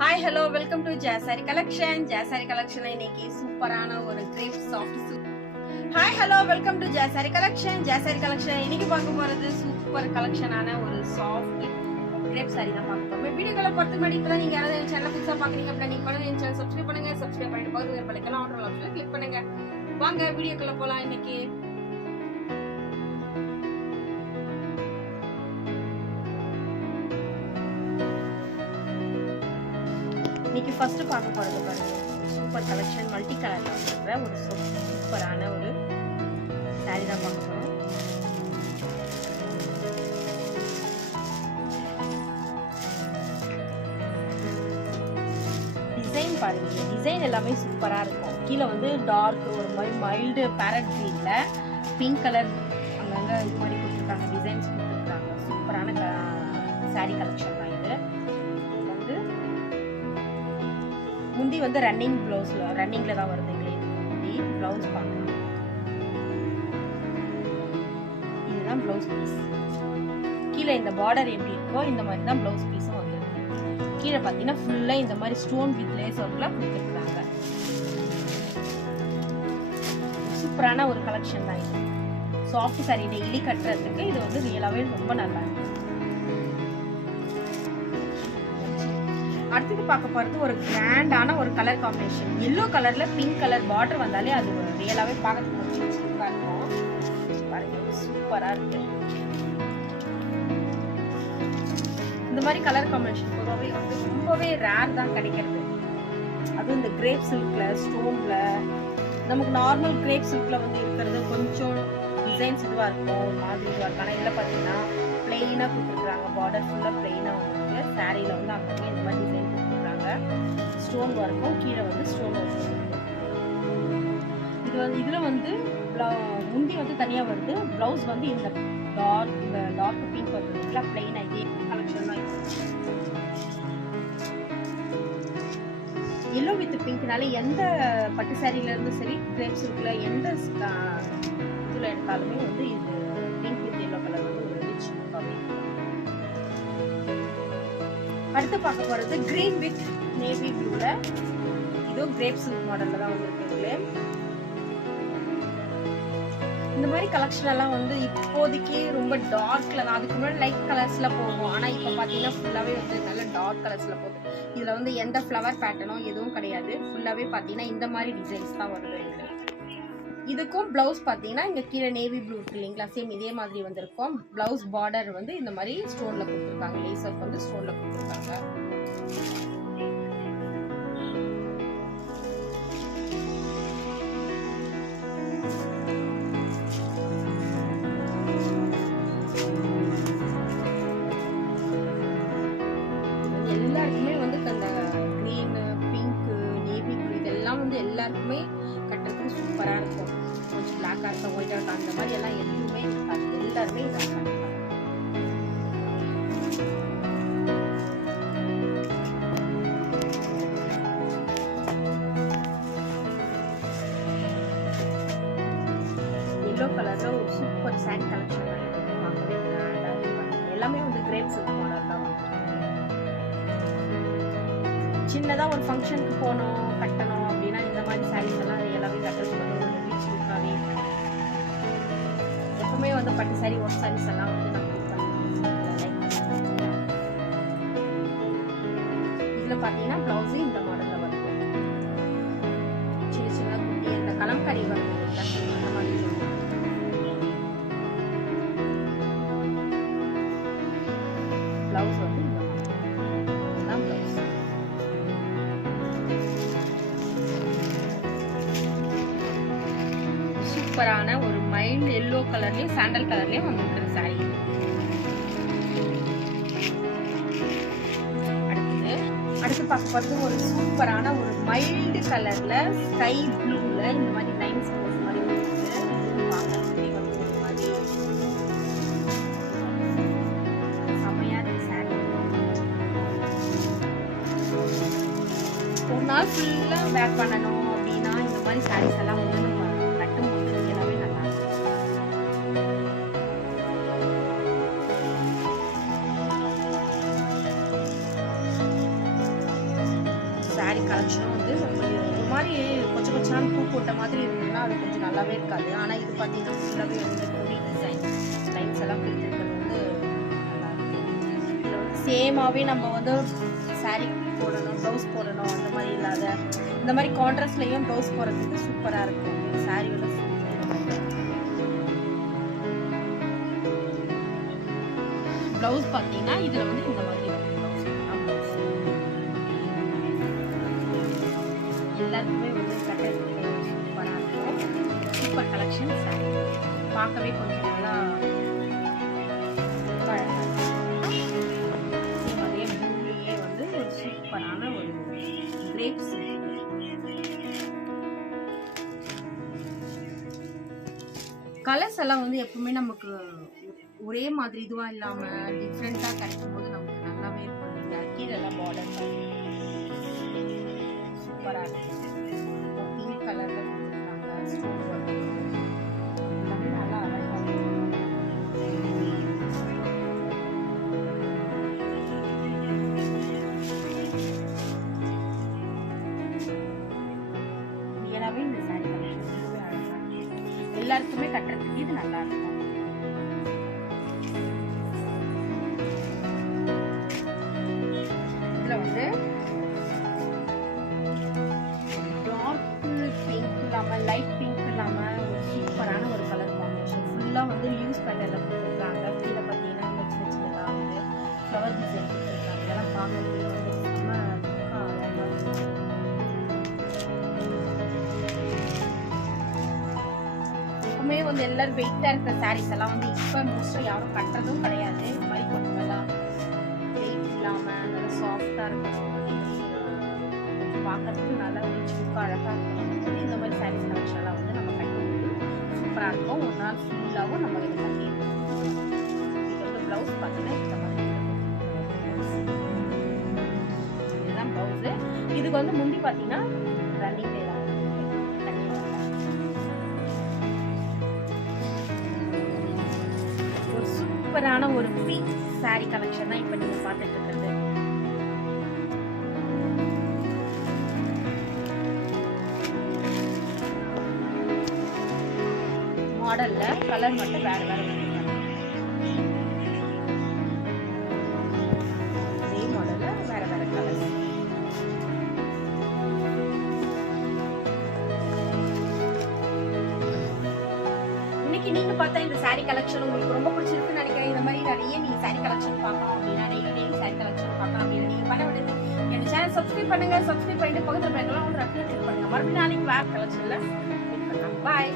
Hi hello welcome to Jasari collection. Jasari கலெக்ஷன்ல இன்னைக்கு சூப்பரான ஒரு crepe soft hi hello welcome to Jasari collection. Jasari collection இன்னைக்கு பார்க்க போறது சூப்பர் கலெக்ஷனான ஒரு சாஃப்ட் கிரேப் சாரி தான் பார்க்க போறோம். வீடியோக்குள்ள பொறுத்த முன்னாடி இப்பதான் நீங்க யாராவது என் சேனல் புதுசா பாக்குறீங்க அப்படின்னா நீங்க கூட என் சேனல் சப்ஸ்கிரைப் பண்ணுங்க. சப்ஸ்கிரைப் பண்ணிட்டு பக்கத்துல பழைக்கலாம் ஆர்டர் ஆப்ஷன்ல கிளிக் பண்ணுங்க. வாங்க வீடியோக்குள்ள போலாம். இன்னைக்கு ஃபர்ஸ்ட் பார்க்க போறது பாருங்க, சூப்பர் கலெக்ஷன் மல்டி கலர்ல இருக்கிற ஒரு சூப்பரான ஒரு சாரி தான் பார்க்க போறோம். டிசைன் பாருங்க, டிசைன் எல்லாமே சூப்பரா இருக்கும். கீழே வந்து டார்க் ஒரு மாதிரி மைல்டு பேரட் கிரீன்ல பிங்க் கலர் அங்கங்க இது மாதிரி கொடுத்துருக்காங்க, டிசைன்ஸ் கொடுத்துருக்காங்க. சூப்பரான சாரி கலெக்ஷன் தான் இது. முந்தி வந்து ரன்னிங்ல தான் வருது. முந்தி பிளவுஸ் பார்க்கலாம், இதுதான் பிளவுஸ் பீஸ். கீழே இந்த பார்டர் எப்படி இருக்கோ இந்த மாதிரி தான் பிளவுஸ் பீஸும் வந்துருக்கு. கீழே பார்த்தீங்கன்னா ஃபுல்லா இந்த மாதிரி ஸ்டோன் வித் லேஸ் ஒர்க்ல கொடுத்துருக்காங்க. சூப்பரான ஒரு கலெக்ஷன் தான் இது. சாஃப்ட் சாரி டெய்லி கட்டுறதுக்கு இது வந்து ரியலாவே ரொம்ப நல்லா இருக்கு. அடுத்தது பார்க்க போறது ஒரு கிராண்டான ஒரு கலர் காம்பினேஷன். எல்லோ கலர்ல பிங்க் கலர் பார்டர் வந்தாலே அது ரியலாவே பார்க்கறதுக்கு சூப்பரா இருக்கும். பாருங்க சூப்பரா இருக்கு. இந்த மாதிரி கலர் காம்பினேஷன் பொதுவாகவே வந்து ரொம்பவே ரேர் தான் கிடைக்கிறது. அதுவும் இந்த கிரேப் சில்க்ல ஸ்டோன்ல நமக்கு நார்மல் கிரேப் சில்க்ல வந்து இருக்கிறது கொஞ்சம் டிசைன்ஸ் இதுவா இருக்கும், ஒரு மாதிரி இதுவா இருக்கும். ஆனால் இதில் பார்த்தீங்கன்னா பிளெயினா கொடுத்துருக்காங்க. பார்டர் ஃபுல்லா பிளெயினா வந்து சாரியில வந்து அங்கங்கே இந்த மாதிரி டிசைன் கொடுத்துருக்காங்க. ஸ்டோன் ஒர்க்கும் கீழே வந்து ஸ்டோன் ஒர்க். இதுல வந்து முந்தி வந்து தனியா வருது. பிளவுஸ் வந்து இந்த டார்க் பிங்க் வந்து பிளெயினா இதே கலெக்ஷன் தான். எல்லோ வித் பிங்க்னால எந்த பட்டு சாரியில இருந்து சரி கிரேப் சில்க்ல எந்த இதுல எடுத்தாலுமே வந்து இது பிங்க் வித் எல்லோ கலர் வந்து ஒரு ரிச் லுக்காவே. அடுத்து பார்க்க போறது கிரீன் வித் நேவி ப்ளூல. இதுவும் கிரேப் சில்க் மாடல்ல தான் வந்திருக்கு. இந்த மாதிரி கலெக்ஷன் எல்லாம் வந்து இப்போதைக்கு ரொம்ப டார்க்ல தான், அதுக்கு முன்னாடி லைட் கலர்ஸ்ல போகும். ஆனா இப்ப பாத்தீங்கன்னா ஃபுல்லாவே வந்து நல்ல டார்க் கலர்ஸ்ல போகுது. இதுல வந்து எந்த ஃப்ளவர் பேட்டர்னும் எதுவும் கிடையாது. ஃபுல்லாவே பாத்தீங்கன்னா இந்த மாதிரி டிசைன்ஸ் தான் வருது. இதுக்கும் பிளவுஸ் பாத்தீங்கன்னா இங்க கீழே நேவி ப்ளூ இருக்கு இல்லைங்களா, சேம் இதே மாதிரி வந்திருக்கும். பிளவுஸ் பார்டர் வந்து இந்த மாதிரி ஸ்டோன்ல கொடுத்துருக்காங்க. லேஸ் ஒர்க் வந்து ஸ்டோன்ல கொடுத்துருக்காங்க. எல்லாருக்குமே வந்து அந்த கிரீன் பிங்க் நேவி ப்ளூ இதெல்லாம் வந்து எல்லாருக்குமே கட்டுறதுக்கு சூப்பரா இருக்கும். கொஞ்சம் பிளாக்கா இருக்கும், ஒயிட்டா இருக்கும், அந்த மாதிரி எல்லாம் எதுவுமே இருக்காது. எல்லாருமே இதை கட்டலாம். எல்லோ கலர்ல ஒரு சூப்பர் சாரி கலெக்ஷன் எல்லாமே வந்து கிரேப் சில்க் மாடல் தான். சின்னதா ஒரு ஃபங்க்ஷனுக்கு போனோம் கட்டணும் அப்படின்னா இந்த மாதிரி சாரீஸ் எல்லாம் எல்லாமே கட்டுறது வந்து ஒரு ரிச் லுக்காவே. எப்பவுமே வந்து பட்டு சாரி ஒர்க் சாரீஸ் எல்லாம் வந்து நம்ம இதுல பாத்தீங்கன்னா பிளவுஸ் இந்த மாடல்ல வருது. சின்ன சின்ன குட்டி இந்த கலம்கரி வருது அந்த மாதிரி. பிளவுஸ் வந்து இதுதான் பிளவுஸ். சூப்பரான ஒரு மைல்ட் எல்லோ கலர்லயும் சாண்டல் கலர்லயும் வந்துருக்கு சாரி. அடுத்து பார்க்க போறது ஒரு சூப்பரான ஒரு மைல்டு கலர்ல ஸ்கை ப்ளூல இந்த மாதிரி லைன்ஸ் மாதிரி செமையா இருக்கு சாரி. ஒரு நாள் ஃபுல்லா வேர் பண்ணணும் அப்படின்னா இந்த மாதிரி சாரீஸ் எல்லாம் வந்து நம்ம கட்டும் போது எல்லாமே நல்லா இருக்கும். கலெக்ஷனும் வந்து ஒரு மாதிரி கொஞ்சம் கொஞ்சம் பூ போட்ட மாதிரி இருந்ததுன்னா அது கொஞ்சம் நல்லாவே இருக்காது. ஆனால் இது பார்த்தீங்கன்னா ஃபுல்லாகவே வந்து கொடி டிசைன் லைன்ஸ் எல்லாம் கொடுத்துருக்கிறது வந்து நல்லா இருக்கும். இதில் வந்து சேமாகவே நம்ம வந்து சாரீ போடணும், ப்ளவுஸ் போடணும் அந்த மாதிரி இல்லாத இந்த மாதிரி கான்ட்ராஸ்ட்லேயும் ப்ளவுஸ் போடுறதுக்கு சூப்பராக இருக்கும். சாரீ வந்து ப்ளவுஸ் பார்த்தீங்கன்னா இதில் வந்து இந்த மாதிரி எல்லாருக்குமே வந்து கட்டுறதுக்கு சூப்பராக இருக்கும். சூப்பர் கலெக்ஷன் சாரீ பார்க்கவே கொஞ்சம் நல்லா அதே ப்ளூலேயே வந்து ஒரு சூப்பரான ஒரு கிரேப்ஸ். கலர்ஸ் எல்லாம் வந்து எப்பவுமே நமக்கு ஒரே மாதிரி இதுவாக இல்லாமல் டிஃப்ரெண்ட்டாக கிடைக்கும் போது நமக்கு நல்லாவே இருக்கும். கீழெல்லாம் பார்டர் சூப்பராக இருக்கும். பிங்க் கலரில் கொடுத்துருக்காங்க, ஸ்டோன் எல்லாமே நல்லா அழகாக இருக்கும். ரியலாகவே இந்த சாரீ கலெக்ஷன் ரொம்ப அழகாக இருக்கும். எல்லாருக்குமே கட்டுறதுக்கு இது நல்லா இருக்கும். வந்து டார்க் பிங்க் இல்லாமல் லைட் பிங்க் இல்லாமல் ஒரு சூப்பரான ஒரு கலர் காம்பினேஷன். ஃபுல்லாக வந்து யூஸ் பேட்டர்னில் கொடுத்துருக்காங்க. கீழே பார்த்தீங்கன்னா இந்த சின்ன சின்னதாக வந்து ஃப்ளவர் டிசைன் கொடுத்துருக்காங்க. இதெல்லாம் பார்க்கறதுக்கு வந்து செம்ம அழகாக இருக்கும். எப்பவுமே வந்து எல்லாரும் வெயிட்டாக இருக்கிற சாரீஸ் எல்லாம் வந்து இப்போ மோஸ்ட்டாக யாரும் கட்டுறதும் கிடையாது. இந்த மாதிரி கொஞ்சம் நல்லா வெயிட் இல்லாமல் நல்லா சாஃப்டாக இருக்கும். பார்க்கறதுக்கு நல்லா ரிச்சுக்காக அழகாக இருக்கும். இந்த மாதிரி சாரீஸ் கலெக்ஷன்லாம் வந்து நம்ம கட்டும்போது சூப்பராக இருக்கும். ஒரு நாள் ஃபுல்லாகவும் நம்ம இதை கட்டியிருக்கோம். இது வந்து ப்ளவுஸ் பார்த்தீங்கன்னா இந்த மாதிரி இதுதான் ப்ளவுஸு. இதுக்கு வந்து முந்தி பார்த்தீங்கன்னா ரன்னிங் டே தான். ஒரு சூப்பரான ஒரு பிங்க் சாரீ கலெக்ஷன் தான் இப்போ நீங்கள் பார்த்துட்டு இருக்கிறது. மாடல்ல கலர் மட்டும் வேற வேற அதே மாடல்ல வேற வேற கலர். இன்னைக்கு நீங்க பார்த்தா இந்த சாரீ கலெக்ஷன் உங்களுக்கு ரொம்ப பிடிச்சிருக்குன்னு நினைக்கிறேன். இந்த மாதிரி நிறைய நீங்க சாரீ கலெக்ஷன் பார்க்கணும் அப்படின்னா டெய்லி சாரீ கலெக்ஷன் பார்க்கலாம் அப்படின்னா நீங்க பண்ண வேண்டியது என் சேனல் சப்ஸ்கிரைப் பண்ணுங்க. சப்ஸ்கிரைப் பண்ணிட்டு பக்கத்துல பெல்லாம் ஒரு அப்டேட் பண்ணுங்க. மறுபடியும் நாளைக்கு வேற கலெக்ஷன்ல மீட் பண்ணலாம். பாய்.